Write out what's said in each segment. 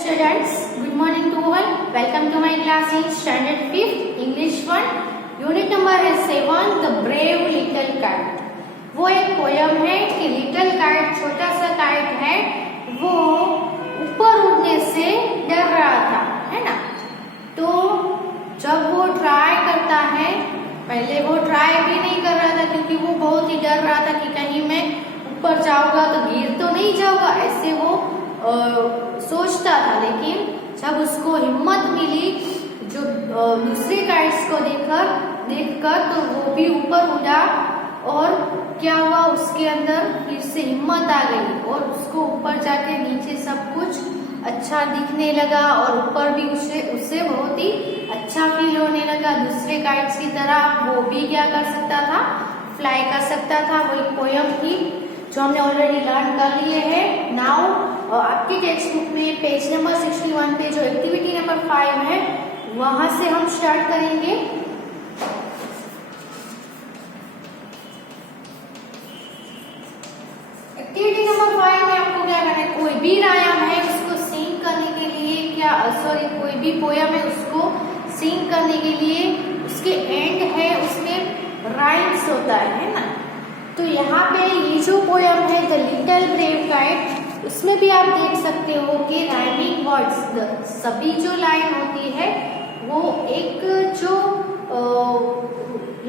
Students, good morning to all. Welcome to my class in Standard 5th English 1. Unit number है 7. The Brave Little Kite. वो एक poem है कि little kite, छोटा सा kite है, वो ऊपर उड़ने से डर रहा था, है ना। तो जब वो ट्राई करता है, पहले वो ट्राई भी नहीं कर रहा था क्योंकि वो बहुत ही डर रहा था कि कहीं मैं ऊपर जाऊंगा तो गिर तो नहीं जाऊंगा, ऐसे वो सोचता था। लेकिन जब उसको हिम्मत मिली जो दूसरे काइट्स को देखकर तो वो भी ऊपर उड़ा और क्या हुआ, उसके अंदर फिर से हिम्मत आ गई और उसको ऊपर जाके नीचे सब कुछ अच्छा दिखने लगा और ऊपर भी उससे बहुत ही अच्छा फील होने लगा। दूसरे काइट्स की तरह वो भी क्या कर सकता था, फ्लाई कर सकता था। वही पोयम थी जो हमने ऑलरेडी लर्न कर लिए हैं। नाउ आपके टेक्स्ट बुक में पेज नंबर 61 पे जो एक्टिविटी नंबर 5 है वहां से हम स्टार्ट करेंगे। एक्टिविटी नंबर 5 में आपको क्या करना है, कोई भी रायम है उसको सिंग करने के लिए कोई भी पोयम है उसको सिंग करने के लिए उसके एंड है उसमें राइम्स होता है ना। तो यहाँ पे ये जो पोयम है द लिटिल ब्रेव काइट, उसमें भी आप देख सकते हो कि राइमिंग वर्ड्स, सभी जो लाइन होती है वो एक जो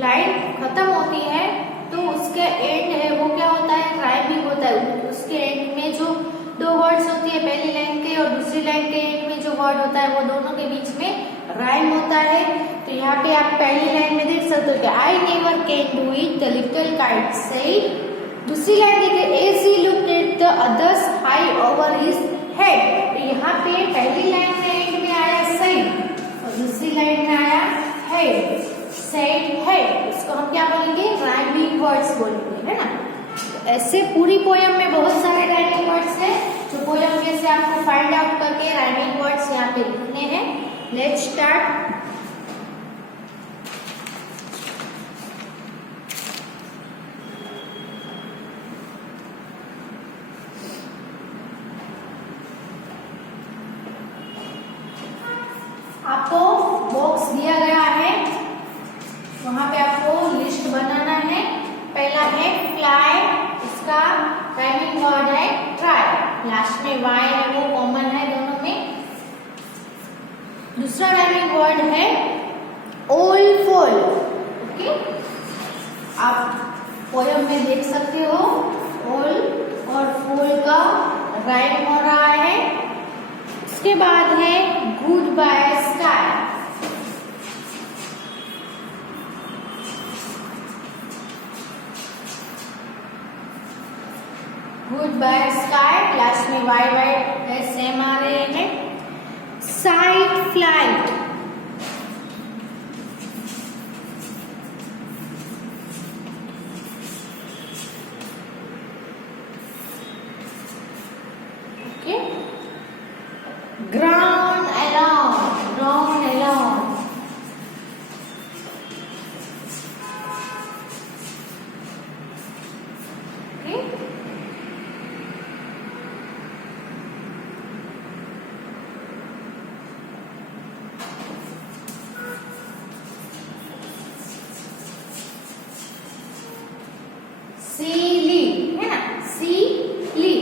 लाइन खत्म होती है तो उसके एंड है वो क्या होता है, राइमिंग होता है। उसके एंड में जो दो वर्ड्स होती है, पहली लाइन के और दूसरी लाइन के एंड में जो वर्ड होता है वो दोनों के बीच में राइम होता है। तो यहाँ पे आप पहली लाइन में देख सकते हो कि I never can do it the little kite said. दूसरी लाइन देखिए as he looked at the others high over his head. तो यहाँ पे पहली लाइन में एंड में आया सेड और दूसरी लाइन में आया हेड, सेड हेड। इसको हम क्या बोलेंगे, राइमिंग वर्ड्स बोलेंगे, है ना। तो ऐसे पूरी पोयम में बहुत सारे राइमिंग वर्ड्स हैं जो पोयम में से आपको फाइंड आउट करके राइमिंग वर्ड्स यहाँ पे लिखने हैं। Let's start. आपको बॉक्स दिया गया है, वहां पे आपको लिस्ट बनाना है। पहला है फ्लाई, इसका राइमिंग वर्ड है ट्राई, लास्ट में वाई है वो कॉमन है दोनों में। दूसरा राइमिंग वर्ड है ओल फोल। ओके, आप पोयम में देख सकते हो ओल और फोल का राइम हो रहा है। उसके बाद है goodbye sky. Goodbye sky, last में वाई वाई सेम आ रहे हैं। Side flight, okay. Ground along, ground along, okay. सीली है ना, सीली,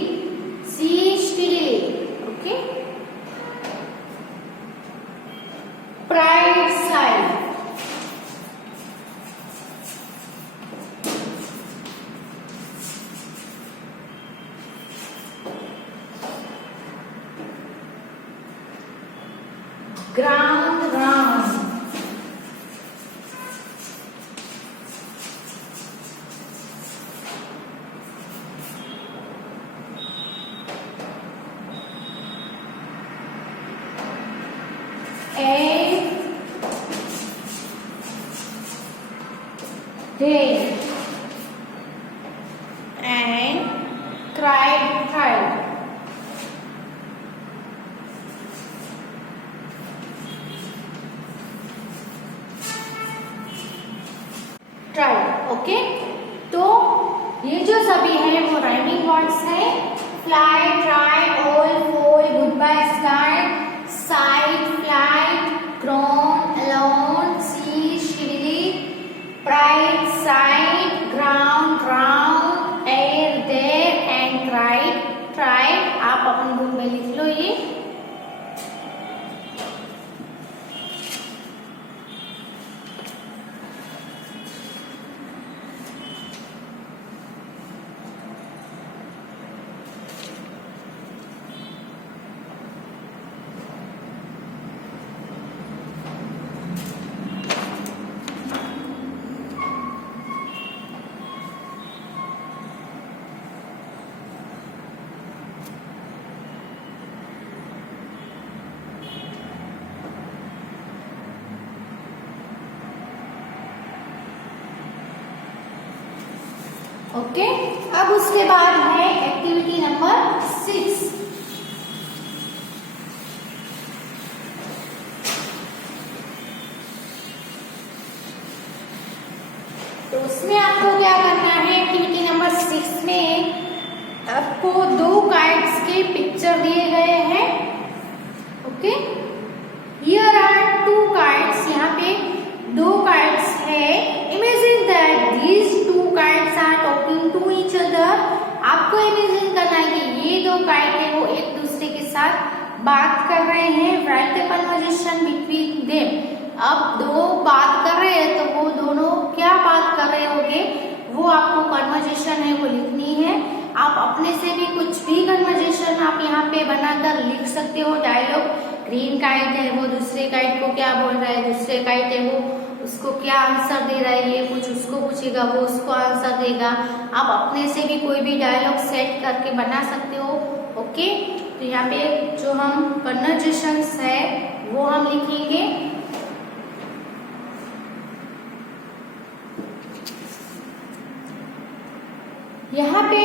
सी स्टिली, okay. Pride side, ground round, a day and cried. Tried, okay. तो ये जो सभी है वो राइमिंग वर्ड्स है। Fly, try, all, fall, goodbye, sky, okay, अब उसके बाद है एक्टिविटी नंबर 6। तो उसमें आपको क्या करना है, एक्टिविटी नंबर 6 में आपको 2 काइट्स के पिक्चर दिए गए हैं। ओके, हियर आर 2 काइट्स, यहाँ पे 2 काइट्स है। Imagine that these 2 kites are talking to each other. आपको इमेजिन करना है कि ये 2 काइट है वो एक दूसरे के साथ बात कर रहे हैं। Right the conversation between them. अब 2 बात कर रहे हैं तो वो दोनों क्या बात कर रहे होंगे वो आपको कन्वर्सेशन है वो लिखनी है। आप अपने से भी कुछ भी कन्वर्सेशन आप यहाँ पे बनाकर लिख सकते हो। डायलॉग, ग्रीन काइट है वो दूसरे काइट को क्या बोल रहा है, दूसरे काइट है वो उसको क्या आंसर दे रहा है, ये कुछ उसको पूछेगा वो उसको आंसर देगा। आप अपने से भी कोई भी डायलॉग सेट करके बना सकते हो। ओके, तो यहाँ पे जो हम कन्वर्सेशंस है वो हम लिखेंगे। यहाँ पे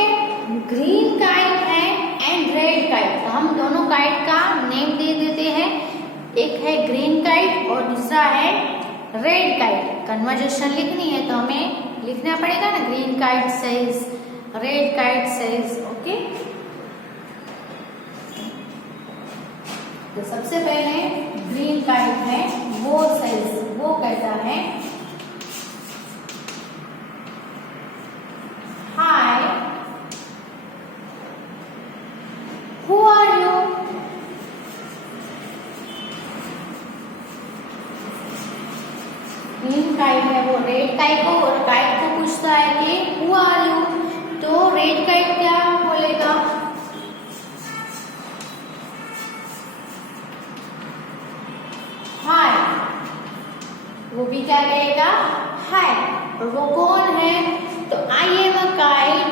ग्रीन काइट है एंड रेड काइट, तो हम दोनों काइट का नेम दे देते हैं। एक है ग्रीन काइट और दूसरा है रेड काइट। कन्वर्सेशन लिखनी है तो हमें लिखना पड़ेगा ना, green kite says, red kite says. Okay, तो सबसे पहले ग्रीन काइट है वो सेज, वो कहता है hi, who are you. Green kite है वो रेड काइट को पूछता है कि हु आर यू, तो रेड काइट क्या बोलेगा, हाय। वो भी क्या कहेगा, हाय। और वो कौन है, तो आई एम अ काइट,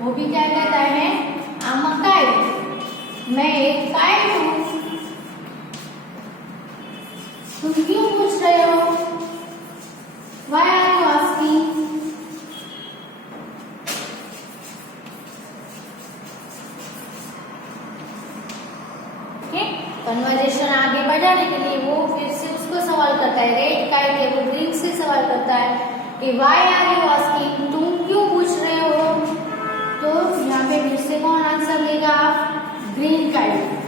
वो भी क्या कहता है, आई एम अ काइट, मैं एक काइट हूँ। तुम क्यों पूछ रहे हो, why are you asking. Conversation आगे बढ़ाने के लिए वो फिर से उसको सवाल करता है, रेड काइट है वो ग्रीन से सवाल करता है कि व्हाई आर यू आस्किंग, तुम क्यों पूछ रहे हो। तो यहाँ पे फिर से कौन आंसर देगा, green kite.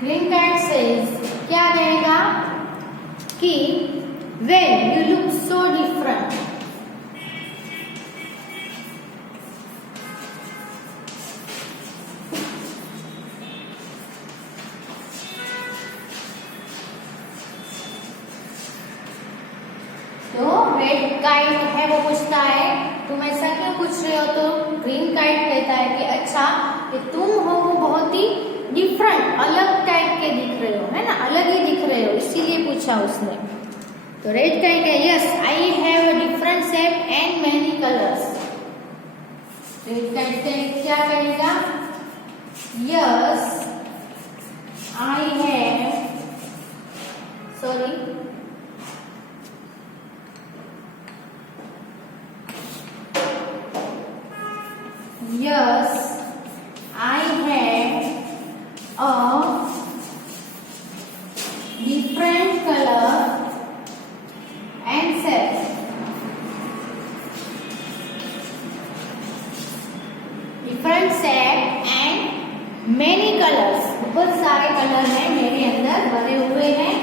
Green kite says, क्या कहेगा कि well you look so different. तो रेड काइट है वो पूछता है तुम ऐसा क्यों पूछ रहे हो, तो ग्रीन काइट कहता है कि अच्छा कि तुम हो वो बहुत ही डिफरेंट, अलग टाइप के दिख रहे हो, है ना, अलग ही दिख रहे हो, इसीलिए पूछा उसने। तो रेड काइट है yes I have a different shape and many colours. Red kite क्या कहेगा, yes I have, sorry yes I have a different color and shape. Different shape and many colors, बहुत सारे कलर हैं मेरे अंदर भरे हुए हैं।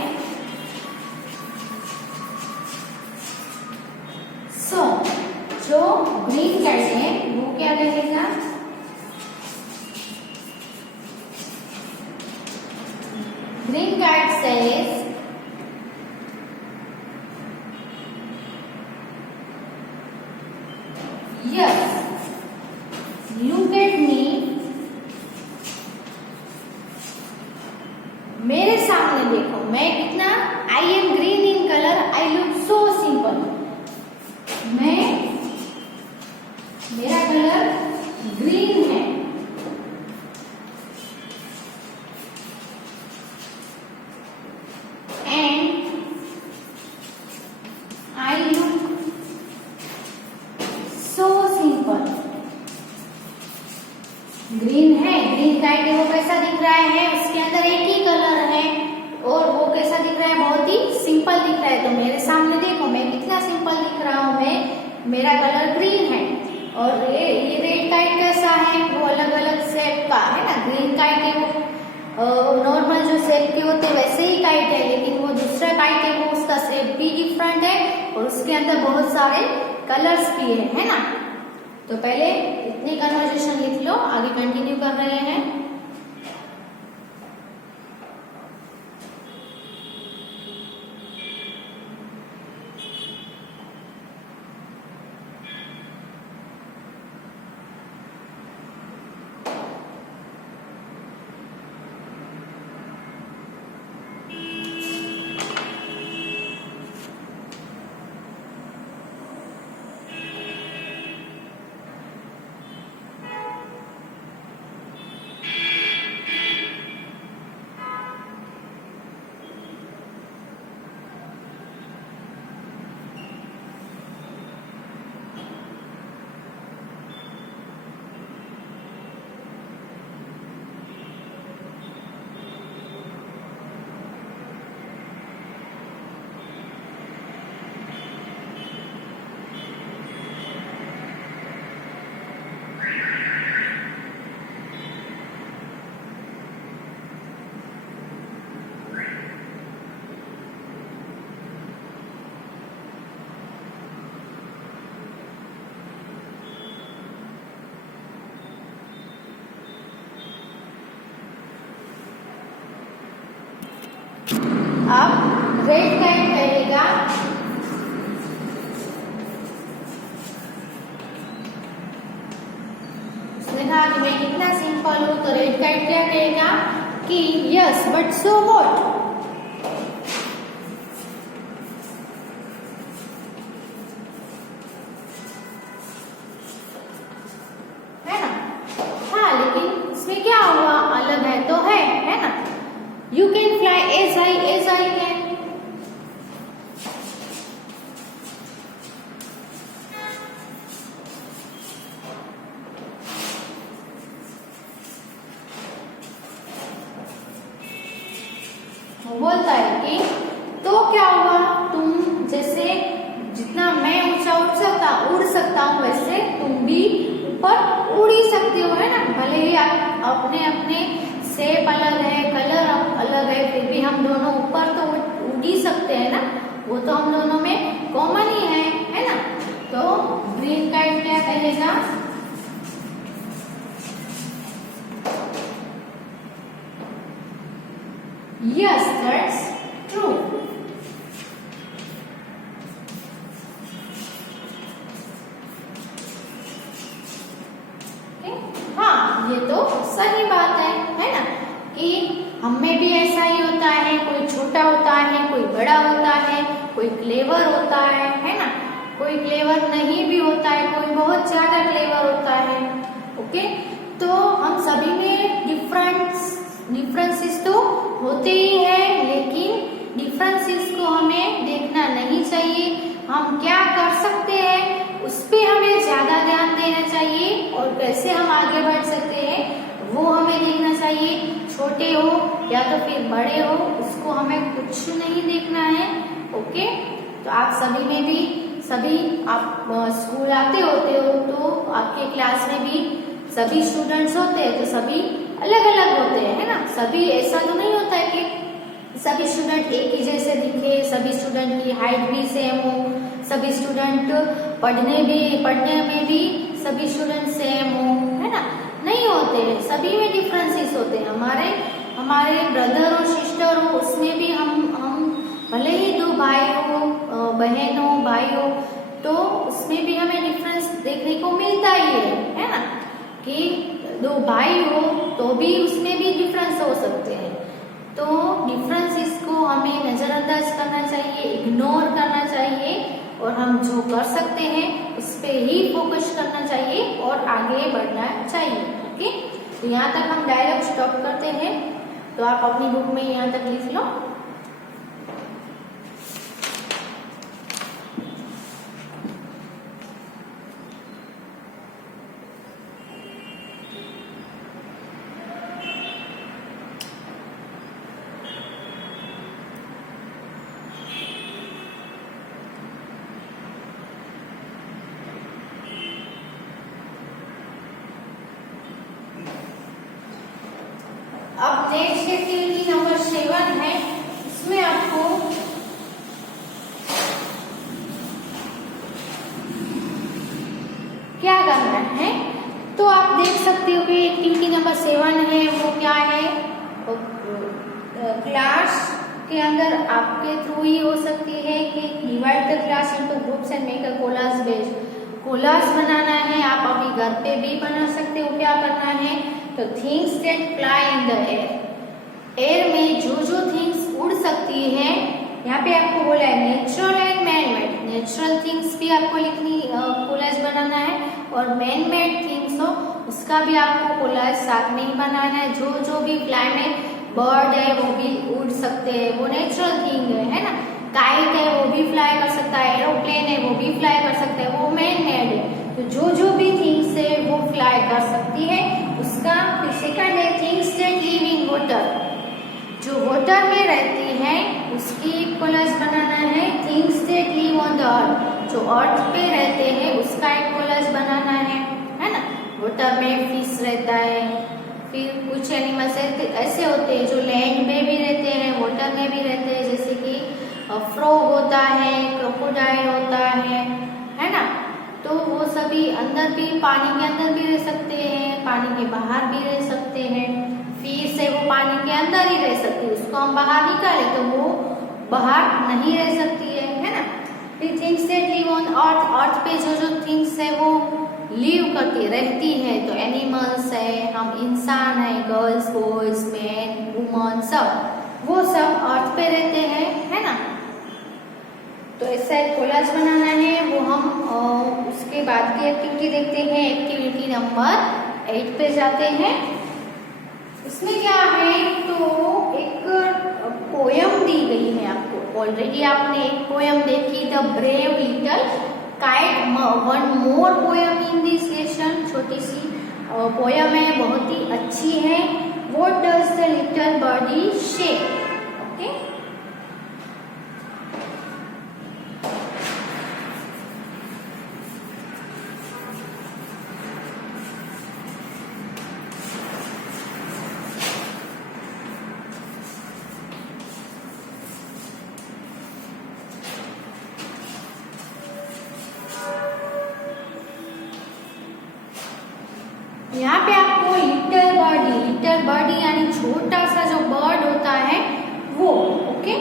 So जो ग्रीन काइट है वो क्या कहेगा, green kite says yes look at me, मेरे सामने देखो मैं कितना, I am green in colour, I look so simple, मेरा कलर ग्रीन है। ग्रीन काइट है वो कैसा दिख रहा है, उसके अंदर एक ही कलर है और वो कैसा दिख रहा है, बहुत ही सिंपल दिख रहा है। तो मेरे सामने देखो मैं कितना सिंपल दिख रहा हूँ, मैं मेरा कलर ग्रीन है। और ये रेड काइट कैसा है, वो अलग अलग शेप का है ना। ग्रीन काइट है वो नॉर्मल जो शेप के होते हैं वैसे ही काइट है, लेकिन वो दूसरा काइट है वो उसका शेप भी डिफरेंट है और उसके अंदर बहुत सारे कलर्स भी है ना। तो पहले इतनी कन्वर्सेशन लिख लो, आगे कंटिन्यू कर रहे हैं। अब रेड काइट कहेगा, उसने कहा कि मैं कितना सिंपल हूं। तो रेड काइट क्या कहेगा कि यस बट सो व्हाट, है ना। हाँ लेकिन इसमें क्या हुआ, अलग है तो है ना। You can fly as I can. वो बोलता है कि तो क्या हुआ, तुम जैसे जितना मैं ऊंचा उड़ सकता हूँ वैसे तुम भी ऊपर उड़ ही सकते हो, है ना। भले ही आप अपने अपने शेप अलग है, कलर अलग है, फिर भी हम दोनों ऊपर तो उड़ ही सकते हैं ना। वो तो हम दोनों में कॉमन ही है ना। तो ग्रीन काइट क्या कहेगा, यस दैट्स ट्रू। हाँ ये तो सही बात है ना, कि हम में भी ऐसा ही होता है, कोई छोटा होता है, कोई बड़ा होता है, कोई क्लेवर होता है ना, कोई क्लेवर नहीं भी होता है, कोई बहुत ज्यादा क्लेवर होता है। ओके, तो हम सभी में डिफरेंसेस तो होते ही है, लेकिन डिफरेंसेस को हमें देखना नहीं चाहिए। हम क्या कर सकते हैं उस पे हमें ज्यादा ध्यान देना चाहिए और कैसे हम आगे बढ़ सकते हैं वो हमें देखना चाहिए। छोटे हो या तो फिर बड़े हो, उसको हमें कुछ नहीं देखना है। ओके, तो आप सभी आप स्कूल आते होते हो तो आपके क्लास में भी सभी स्टूडेंट्स होते हैं, तो सभी अलग अलग होते हैं, है ना। सभी ऐसा तो नहीं होता है कि सभी स्टूडेंट एक ही जैसे दिखे, सभी स्टूडेंट की हाइट भी सेम हो, सभी स्टूडेंट पढ़ने में भी सभी स्टूडेंट सेम हो, है ना। नहीं होते हैं, सभी में डिफरेंसेस होते हैं। हमारे ब्रदर और सिस्टर हो, उसमें भी हम भले ही दो भाई हो, बहन हो, भाई हो, तो उसमें भी हमें डिफरेंस देखने को मिलता ही है ना। कि दो भाई हो तो भी उसमें भी डिफरेंस हो सकते हैं। तो डिफरेंसेस को हमें नजरअंदाज करना चाहिए, इग्नोर करना चाहिए और हम जो कर सकते हैं उस पे ही फोकस करना चाहिए और आगे बढ़ना चाहिए। ओके, तो यहाँ तक हम डायलॉग स्टॉप करते हैं। तो आप अपनी बुक में यहाँ तक लिख लो। एक्टिविटी नंबर 7 है, इसमें आपको क्या करना है, तो आप देख सकते हो कि एक्टिविटी नंबर 7 है वो क्या है, क्लास के अंदर आपके थ्रू ही हो सकती है कि divide the class into groups and make a collage based. Collage बनाना है, आप अभी घर पे भी बना सकते हो। क्या करना है, तो things that fly in the air, air में जो थिंग्स उड़ सकती है, यहाँ पे आपको बोला है natural and man made. Natural things भी आपको लिखनी कोलाज बनाना है और मैन मेड थिंग्स हो उसका भी आपको कोलाज साथ में ही बनाना है। जो भी फ्लाई में बर्ड है वो भी उड़ सकते हैं, वो नेचुरल थिंग है ना। काइट है वो भी फ्लाई कर सकता है, एरोप्लेन है वो भी फ्लाई कर सकता है, वो मैन मेड है। तो जो भी थिंग्स है वो फ्लाई कर सकती है उसका। फिर सेकंड है things that live in water, जो वाटर में रहती है उसकी कोलाज बनाना है। Things that live on the earth, जो अर्थ पे रहते हैं उसका एक कोलाज बनाना है ना। वाटर में फिश रहता है, फिर कुछ एनिमल्स ऐसे होते हैं जो लैंड में भी रहते हैं, वाटर में भी रहते हैं, जैसे कि फ्रॉग होता है, क्रोकोडाइल होता है ना। तो वो सभी अंदर भी, पानी के अंदर भी रह सकते हैं, पानी के बाहर भी रह सकते हैं। फिश है वो पानी के अंदर ही रह सकती है, उसको हम बाहर निकाले तो वो बाहर नहीं रह सकती है ना। फिर things that live on earth, earth पे जो थिंग्स है वो लिव करती रहती है, तो एनिमल्स है, हम इंसान है, गर्ल्स बॉयज मैन वुमन सब, वो सब अर्थ पे रहते हैं है ना। तो ऐसा एक कोलाज बनाना है, वो हम उसके बाद की एक्टिविटी देखते हैं। एक्टिविटी नंबर 8 पे जाते हैं। इसमें क्या है, तो एक पोयम दी गई है आपको। ऑलरेडी आपने एक पोयम देखी, the brave little kite. One more poem in this lesson, छोटी सी पोयम है, बहुत ही अच्छी है। What does the little birdie say, okay. यहाँ पे आपको लिटिल बर्डी यानी छोटा सा जो बर्ड होता है वो, okay.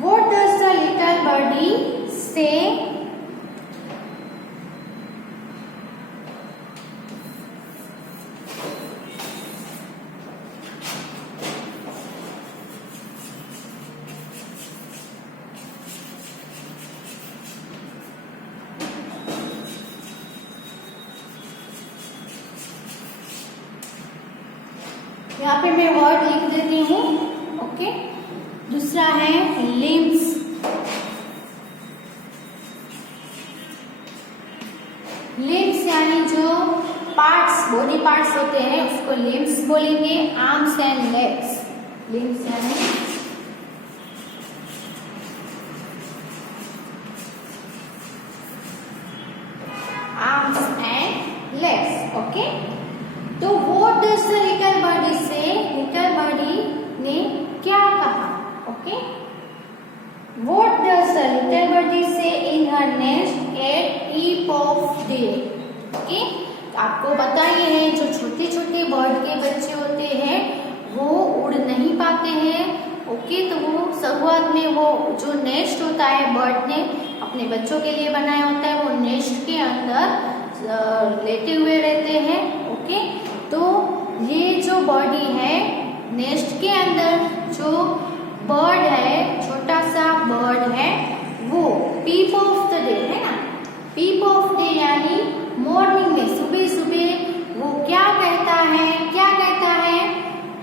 What does the little birdie say, यहाँ पे मैं वर्ड लिख देती हूँ, ओके। दूसरा है लिम्स, लिम्स यानी जो पार्ट्स, बॉडी पार्ट्स होते हैं उसको लिम्स बोलेंगे। आर्म्स एंड लेग्स, लिम्स यानी आर्म्स एंड लेग्स, ओके। तो what does the little birdie say, little birdie ने क्या कहा, okay. What does the little birdie say in her nest at peep of day, okay. आपको पता ही है जो छोटे छोटे बर्ड के बच्चे होते हैं वो उड़ नहीं पाते हैं, ओके। तो वो शुरुआत में वो जो नेस्ट होता है बर्ड ने अपने बच्चों के लिए बनाया होता है, वो नेस्ट के अंदर लेटे हुए रहते हैं, ओके। तो ये जो बॉडी है, नेस्ट के अंदर जो बर्ड है, छोटा सा बर्ड है, वो पीप ऑफ द डे है ना। पीप ऑफ डे यानी मॉर्निंग में, सुबह सुबह वो क्या कहता है,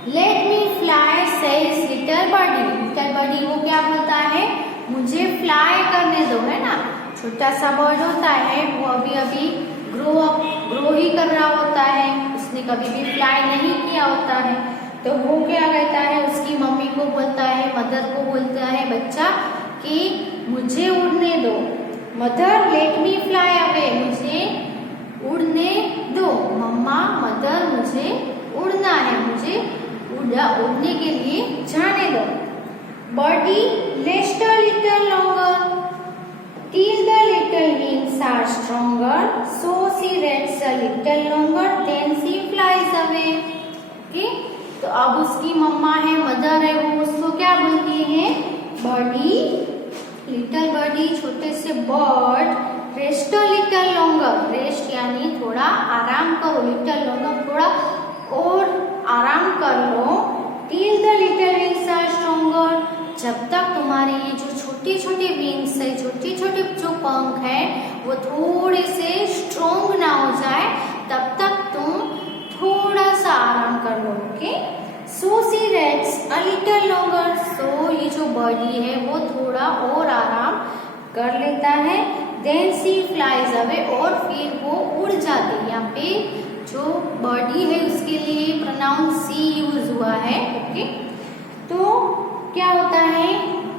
let me fly says little birdie. Little birdie वो क्या बोलता है, मुझे फ्लाई करने दो, है ना। छोटा सा बर्ड होता है, वो अभी अभी ग्रो ही कर रहा होता है, उसने कभी भी फ्लाई नहीं किया होता है। तो वो क्या कहता है, उसकी मम्मी को बोलता है, मदर को बोलता है बच्चा कि मुझे उड़ने दो, mother late me fly away, मुझे उड़ने दो, मम्मा मदर मुझे उड़ना है, मुझे उड़ने के लिए जाने दो। Birdie rest a little longer till the little wings are stronger, so she rests a little longer, then she flies away. Okay? तो अब उसकी मम्मा है, मदर है, वो उसको क्या बोलती है? बर्डी, लिटिल बर्डी, छोटे से bird, rest a little longer, rest यानी थोड़ा आराम करो, लिटिल लॉन्गर थोड़ा और आराम कर लो, till the little wings are stronger, जब तक तुम्हारे ये जो छोटे छोटे विंग्स है, छोटे छोटे जो पंख है, वो थोड़े से स्ट्रॉन्ग ना हो जाए, तब तक तुम थोड़ा सा आराम कर लो। Okay, so see rest a little longer, so ये जो बर्डी है वो थोड़ा और आराम कर लेता है, देन सी फ्लाइज अवे, और फिर वो उड़ जाती है। यहाँ पे जो बर्डी है उसके लिए प्रोनाउन सी यूज हुआ है। ओके, तो क्या होता है?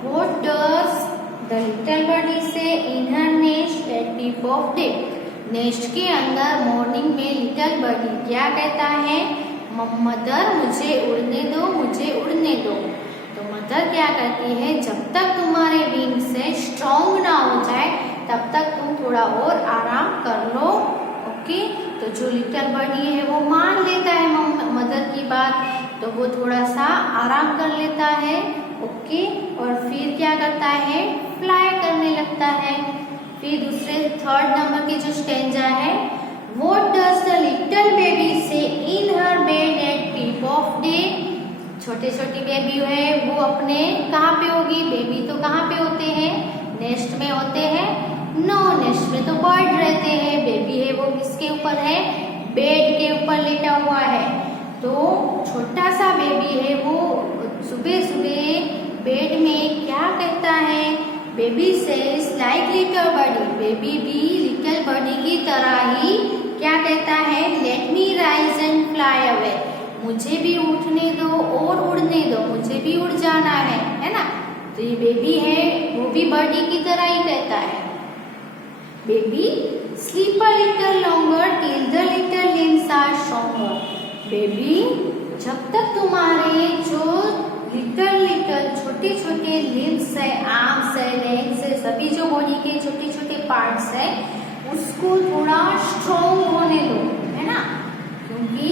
What does the little birdie say in her nest at peep of day? Nest के अंदर मॉर्निंग में लिटिल बर्डी क्या कहता है? मदर मुझे उड़ने दो, मुझे उड़ने दो। तो मदर क्या कहती है? जब तक तुम्हारे विंग्स से स्ट्रॉन्ग ना हो जाए तब तक तुम थोड़ा और आराम कर लो। ओके, तो जो लिटिल बर्डी है वो मान लेता है मदर की बात, तो वो थोड़ा सा आराम कर लेता है। ओके, और फिर क्या करता है? फ्लाई करने लगता है। फिर दूसरे थर्ड नंबर के जो स्टेंजा है, what does the little baby say in her bed at peep of day? छोटे छोटी बेबी है वो अपने कहाँ पे होगी? बेबी तो कहाँ पे होते हैं? नेस्ट में होते हैं? नो, नेस्ट में तो बर्ड रहते हैं। बेबी है वो किसके ऊपर है? बेड के ऊपर लेटा हुआ है। तो छोटा सा बेबी है वो सुबह सुबह बेड में क्या कहता है? Baby says like little birdie, baby भी लिटिल बर्डी की तरह ही क्या कहता है? Let me rise and fly away, मुझे भी उठने दो और उड़ने दो, मुझे भी उड़ जाना है ना? तो ये बेबी है वो भी बर्डी की तरह ही कहता है। Baby sleep a little longer till the little limbs are stronger, baby जब तक तुम्हारे जो लिटिल छोटे छोटे लिम्स है, आर्म्स है, लेग्स है, सभी जो बॉडी के छोटे छोटे पार्ट्स है, उसको थोड़ा स्ट्रॉन्ग होने दो, है ना? क्योंकि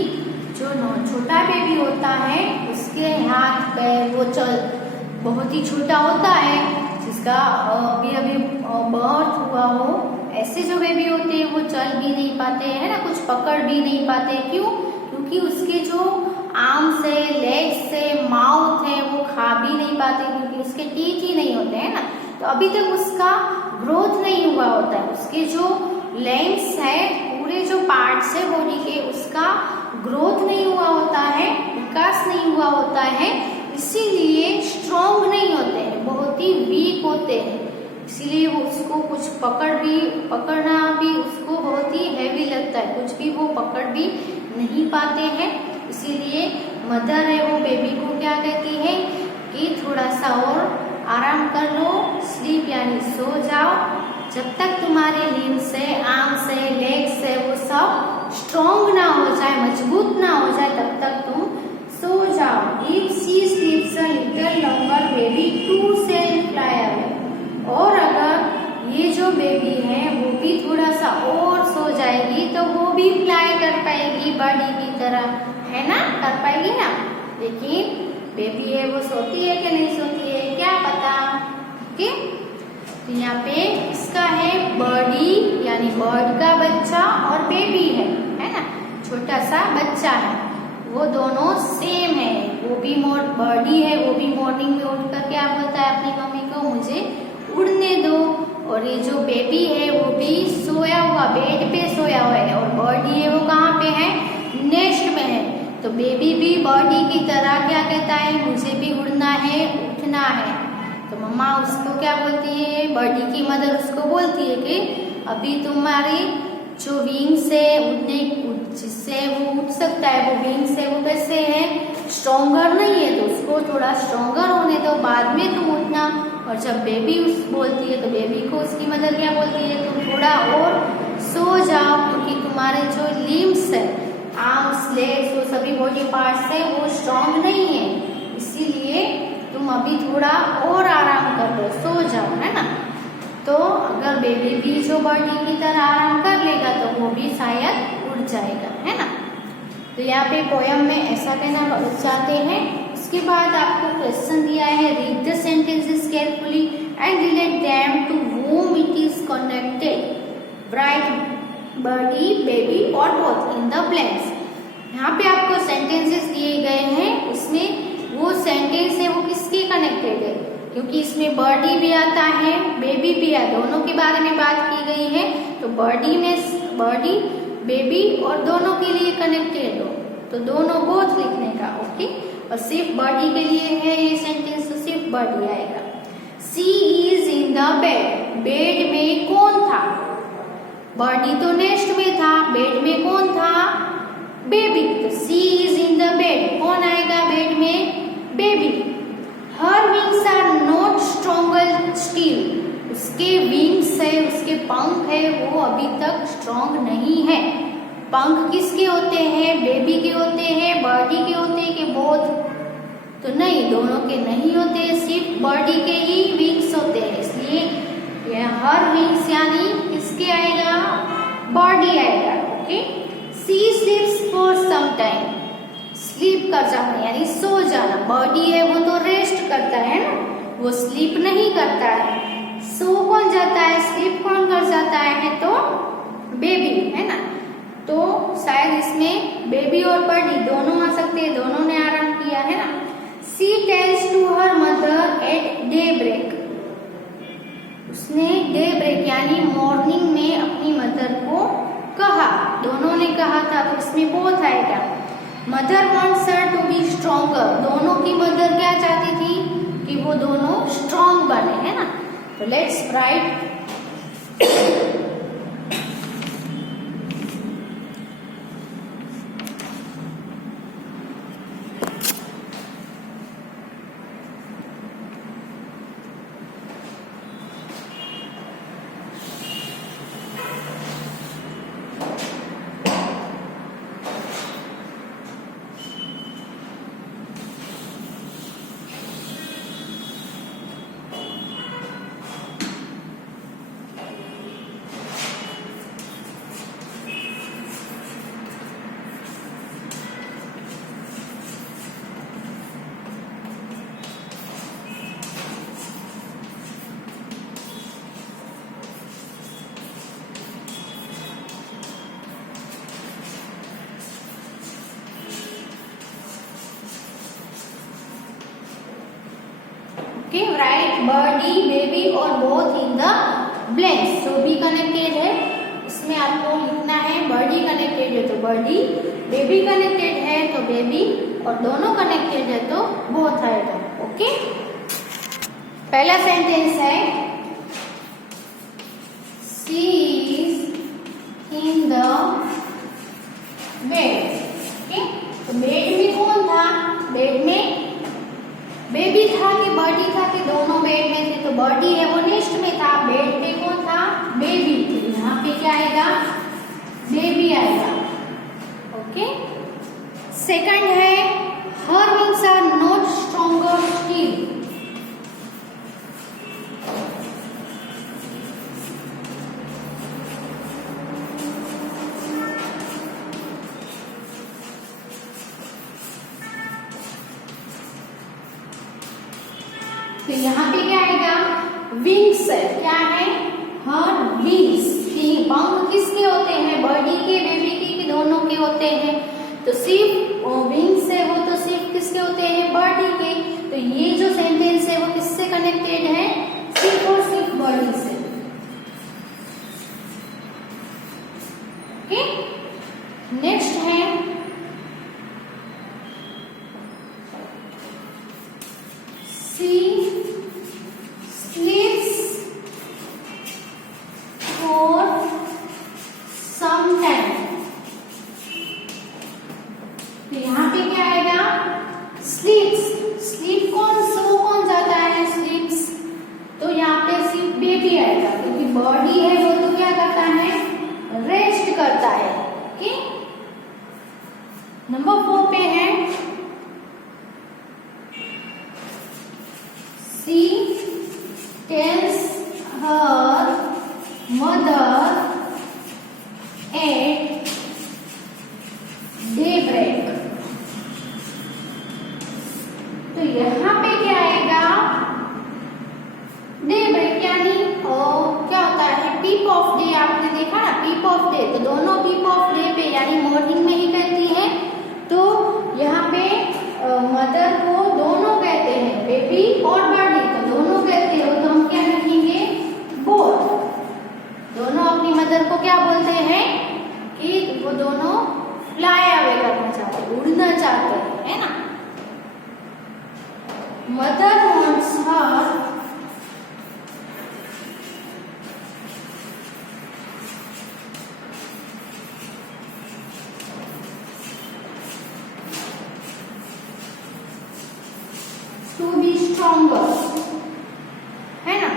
जो छोटा बेबी होता है उसके हाथ पैर वो बहुत ही छोटा होता है, जिसका अभी अभी बर्थ हुआ हो, ऐसे जो बेबी होते हैं वो चल भी नहीं पाते है ना, कुछ पकड़ भी नहीं पाते। क्यों? क्योंकि उसके जो आर्म्स है, लेग्स है, माउथ है, वो खा भी नहीं पाते, क्योंकि उसके टीथ ही नहीं होते हैं ना। तो अभी तक उसका ग्रोथ नहीं हुआ होता है, उसके जो लेग्स है, पूरे जो पार्ट्स है बॉडी के, उसका ग्रोथ नहीं हुआ होता है, विकास नहीं हुआ होता है, इसीलिए स्ट्रॉन्ग नहीं होते हैं, बहुत ही वीक होते हैं। इसीलिए वो उसको कुछ पकड़ना भी उसको बहुत ही हैवी लगता है, कुछ भी वो पकड़ भी नहीं पाते हैं। इसीलिए मदर है वो बेबी को क्या कहती है कि थोड़ा सा और आराम कर लो, स्लीप यानी सो जाओ, जब तक तुम्हारे लिम्स है, आर्म्स है, लेग्स है, वो सब स्ट्रॉन्ग ना हो जाए, मजबूत ना हो जाए, तब तक तुम सो जाओ। If she sleeps a little longer baby too shall fly away, और अगर ये जो बेबी है वो भी थोड़ा सा और सो जाएगी तो वो भी फ्लाई कर पाएगी बर्डी की तरह, है ना? कर पाएगी ना? लेकिन बेबी है वो सोती है कि नहीं सोती है, क्या पता। ओके, तो यहाँ पे इसका है बर्डी यानी बर्ड का बच्चा और बेबी है ना, छोटा सा बच्चा है, वो दोनों सेम है। वो भी बर्डी है, वो भी मॉर्निंग में उठकर क्या बोलता है अपनी मम्मी को, मुझे उड़ने दो। और ये जो बेबी है वो भी सोया हुआ, बेड पे सोया हुआ है, और बर्डी है वो कहाँ पे है? नेस्ट में है। तो बेबी भी बर्डी की तरह क्या कहता है? मुझे भी उड़ना है, उठना है। तो मम्मा उसको क्या बोलती है? बर्डी की मदर उसको बोलती है कि अभी तुम्हारी जो विंग्स है उड़ने जिससे वो उठ सकता है, वो विंग्स है वो कैसे है? स्ट्रॉन्गर नहीं है, तो उसको थोड़ा स्ट्रॉन्गर होने दो, बाद में तुम उठना। और जब बेबी बोलती है तो बेबी को उसकी मदर क्या बोलती है? तुम थोड़ा और सो जाओ, क्योंकि तुम्हारे जो लिम्स है, आर्म्स, लेग्स, वो सभी बॉडी पार्ट्स है वो स्ट्रॉन्ग नहीं है, इसीलिए तुम अभी थोड़ा और आराम कर लो, सो जाओ, है ना। तो अगर बेबी भी जो बॉडी की तरह आराम कर लेगा तो वो भी शायद उड़ जाएगा, है ना। तो यहाँ पे पोयम में ऐसा कहना चाहते हैं। उसके बाद आपको क्वेश्चन दिया है, read the sentences carefully and relate them to whom it is connected. Write body, baby और both in the blanks. यहाँ पे आपको सेंटेंसेस दिए गए हैं, उसमें वो सेंटेंस है वो किसके कनेक्टेड है, क्योंकि इसमें बॉडी भी आता है, बेबी भी आता है, दोनों के बारे में बात की गई है। तो बॉडी में बॉडी, बेबी और दोनों के लिए कनेक्टेड हो तो दोनों बोथ लिखने का, ओके। और सिर्फ बॉडी के लिए है ये सेंटेंस, तो सिर्फ बॉडी आएगा। She is in the bed, bed में कौन था, बॉडी तो नेस्ट में था, बेड में कौन था, बेबी। तो she is in the bed, कौन आएगा बेड में, baby. Her wings are not stronger still, उसके विंग्स है, उसके पंख है वो अभी तक स्ट्रॉन्ग नहीं है। पंख किसके होते हैं, बेबी के होते हैं, बॉडी के होते हैं कि बोथ, तो नहीं, दोनों के नहीं होते, सिर्फ बॉडी के ही विंग्स होते हैं, इसलिए यह हर विंग्स यानी किसके आएगा, बॉडी आएगा, okay. She sleeps for some time, sleep कर जाना यानी सो जाना, बॉडी है वो तो रेस्ट करता है ना, वो स्लीप नहीं करता है। सो कौन जाता है, स्लीप कौन कर जाता है, तो बेबी, है ना। तो शायद इसमें बेबी और बॉडी दोनों आ सकते हैं, दोनों ने आराम किया, है ना। She tells to her mother at daybreak, उसने डे ब्रेक यानी मॉर्निंग में अपनी मदर को कहा, दोनों ने कहा था, तो इसमें बोथ आएगा। Mother wants her to be stronger, दोनों की मदर क्या चाहती थी कि वो दोनों स्ट्रॉन्ग बने, है ना। तो let's write. Okay, right body, baby और बोथ इन द ब्लैंक्स, जो भी कनेक्टेड है इसमें आपको लिखना है। बॉडी कनेक्टेड है तो बॉडी, बेबी कनेक्टेड है तो बेबी, और दोनों कनेक्टेड है तो बोथ आएगा, ओके। पहला सेंटेंस है, she is in the bed, okay. तो बेड में कौन था, बेड में बेबी था कि बॉडी था, कि दोनों बेड में थे, तो बॉडी है वो नेस्ट में था, बेड पे कौन था, बेबी। तो यहाँ पे क्या आएगा, बेबी आएगा, ओके। सेकंड है, her wings are not stronger still, तो यहाँ पे क्या आएगा, विंग्स है, क्या है, हर विंग्स, पंख किसके होते हैं, बॉडी के, बेबी के, कि दोनों के होते हैं। तो सिर्फ विंग्स है वो तो सिर्फ किसके होते हैं, बॉडी के। तो ये जो सेंटेंस है वो किससे कनेक्टेड है, सिर्फ और सिर्फ बॉडी से, ओके। नेक्स्ट है, सी sleeps for some time, तो यहाँ पे क्या आएगा, sleeps, sleep कौन, सो कौन जाता है, sleeps, तो यहाँ पे सिर्फ बेबी आएगा, क्योंकि बॉडी है वो तो क्या करता है, रेस्ट करता है, ओके। तो दोनों पीप ऑफ डे पे यानी मॉर्निंग में ही कहती है। तो यहाँ पे मदर को दोनों कहते हैं, बेबी और बर्डी, तो दोनों कहते हैं, तो हम क्या लिखेंगे, बोथ। दोनों अपनी मदर को क्या बोलते हैं कि वो दोनों फ्लाई अवे करना चाहते हैं, उड़ना चाहते हैं, है ना। Mother wants her to be stronger, है ना।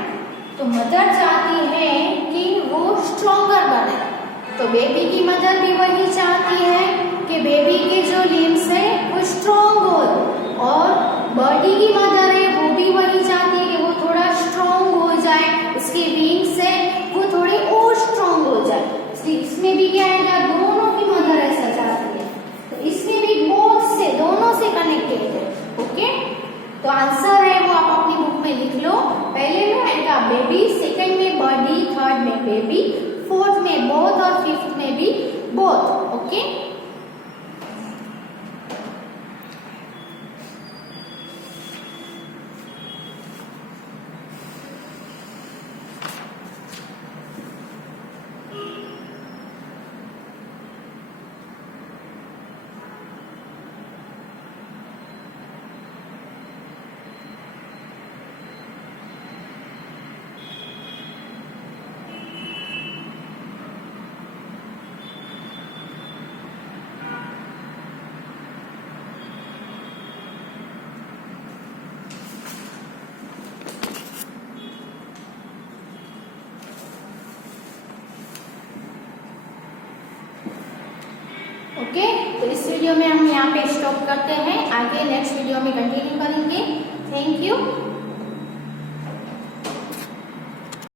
तो मदर चाहती है कि वो स्ट्रॉन्गर बने, तो बेबी की मदर भी वही चाहती है कि बेबी के जो लिम्स है वो स्ट्रॉन्ग हो, और बर्डी की मदर है वो भी वही चाहती है कि वो थोड़ा स्ट्रॉन्ग हो जाए, उसके विंग्स है वो थोड़े और स्ट्रॉन्ग हो जाए। इसमें भी क्या आएगा, दोनों की मदर ऐसा चाहती है, तो इसमें भी बोथ से, दोनों से कनेक्टेड है। ओके, तो आंसर है वो आप अपनी बुक में लिख लो। पहले में आएगा बेबी, सेकंड में बर्डी, थर्ड में बेबी, फोर्थ में बोथ और फिफ्थ में भी बोथ। ओके, ओके, तो इस वीडियो में हम यहाँ पे स्टॉप करते हैं, आगे नेक्स्ट वीडियो में कंटिन्यू करेंगे। Thank you.